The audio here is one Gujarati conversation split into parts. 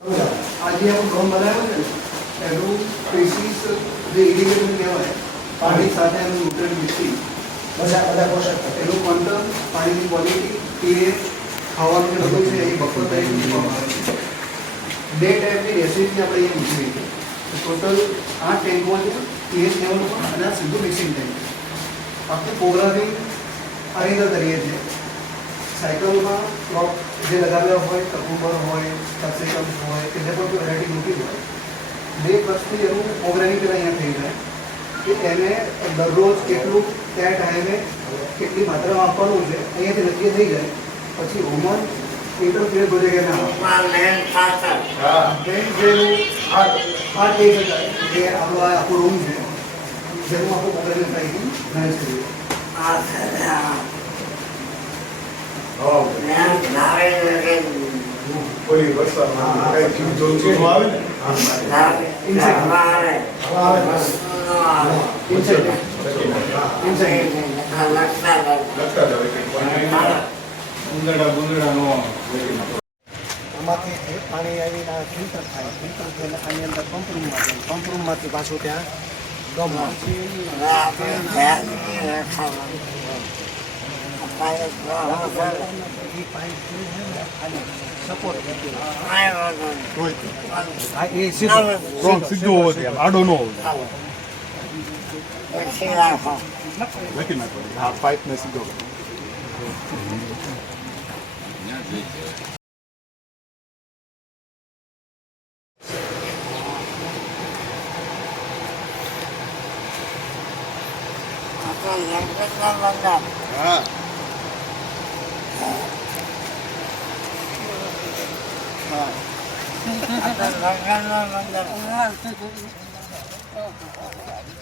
આજે આપણે ડ્રોન બનાવ્યો છે ને એનું સ્પેસીસ જે ઇરિગેશન કહેવાય પાણી સાથે એનું ન્યુટ્રન્ટ મિક્સિંગ બધા પોષક એનું ક્વોન્ટમ પાણીની ક્વોલિટી પીએચ ખાવાનું જે બધું છે એ બફર તરીકે મૂકવામાં આવે છે. 2 ટાઈપની રેસીપી આપણે એ મૂકવી છે. ટોટલ 8 ટેન્કમાં છે પીએચ લેવલ પર અને આ સીધું મિક્સિંગ ટેન્ક આખું પ્રોગ્રામિંગ આ રીતે કરીએ છીએ. સાયકલમાં ક્રોપ જે લગાવ્યા હોય કકુંબર હોય કેપ્સિકમ હોય કે જે પણ કોઈ વેરાયટી મૂકી હોય 2 વર્ષથી એનું પ્રોગ્રામિંગ પહેલાં અહીંયા થઈ જાય કે એને દરરોજ કેટલું કયા ટાઈમે કેટલી માત્રામાં આપવાનું છે અહીંયાથી નક્કી થઈ જાય. પછી હોમન એકદમ ક્લિયર બોલે કે ના જેનું આ કહી શકાય કે આપણું આ આખું રૂમ છે જેનું આખું પ્રોગ્રામિંગ થાય મેનેજ કરીએ. કોઈ વરસાદમાં કઈ જીવ જંતુઓ આવે ને આમાંથી પાણી આવીને ફિલ્ટર થાય ફિલ્ટર થઈને આની અંદર પંપ રૂમમાં જાય પંપ રૂમમાંથી પાછું ત્યાં ગમમાં સીધો હોવો જોઈએ આડો ન હોવો લખી નાખો હા પાઇપ ને સીધો હા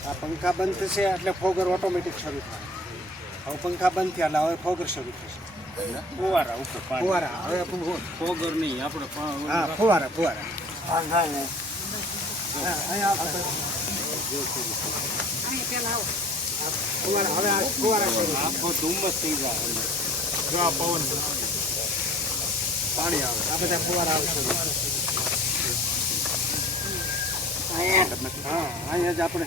આ પંખા બંધ થશે એટલે ફોગર ઓટોમેટિક શરૂ થાય. હવે પંખા બંધ થયા એટલે હવે ફોગર શરૂ થશે. ફુવારા ઉપર ફુવારા હવે ફોગર નહીં આપણે હા ફુવારા હવે આ ફુવારા આખો ધુમ્મસ થઈ જાય જો આ પવન પાણી આવે આ બધા ફુવારા આવશે. હા અહીંયા જ આપણે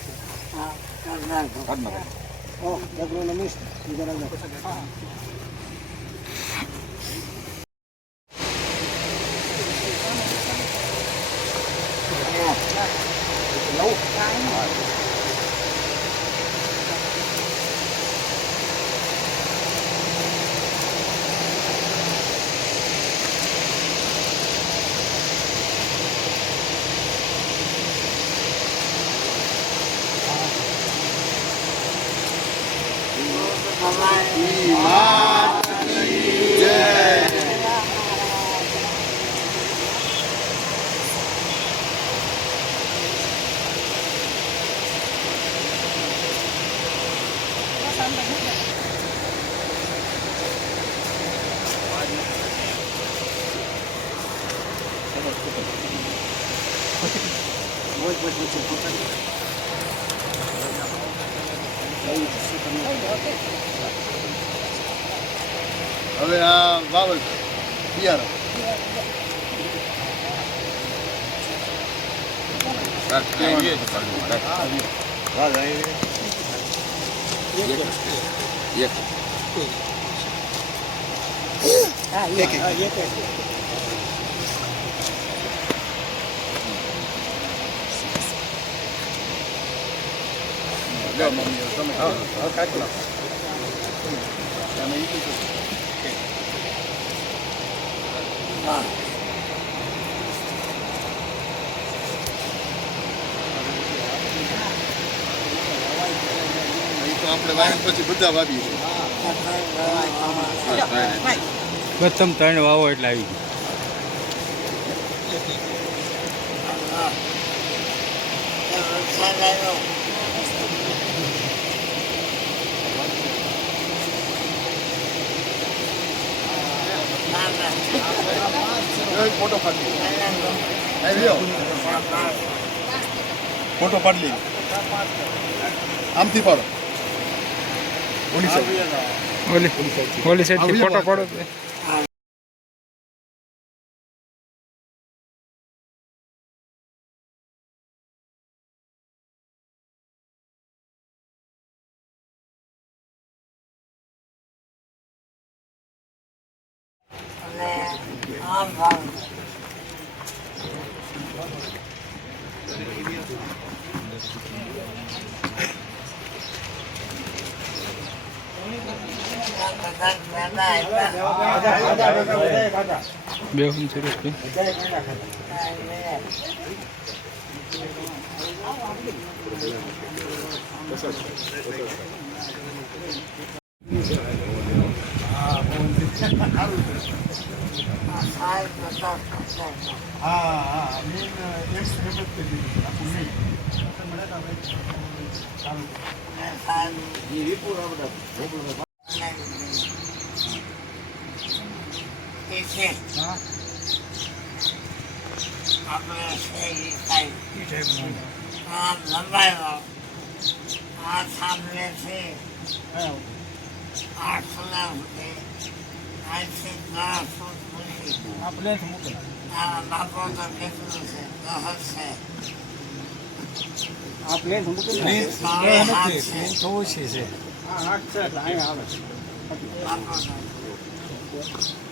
ડગલો નમીશ હવે આ વાવલ બિયારણ આપણે વાયન પછી બધા વાવીએ પ્રથમ 3 વાવો એટલે આવી ફોટો પાડી ફોટો પાડી આમથી પાડો ઓલી સાઈડ ફોટો પાડો. બે ઊંચી રૂપિયા લંબાઈ આ સાંભળે છે 800 સુધી આજથી 10 ફૂટ સુધી આ બાપો તો કેટલું છે 10 છે આ પ્લેન મૂકી બાપો તો.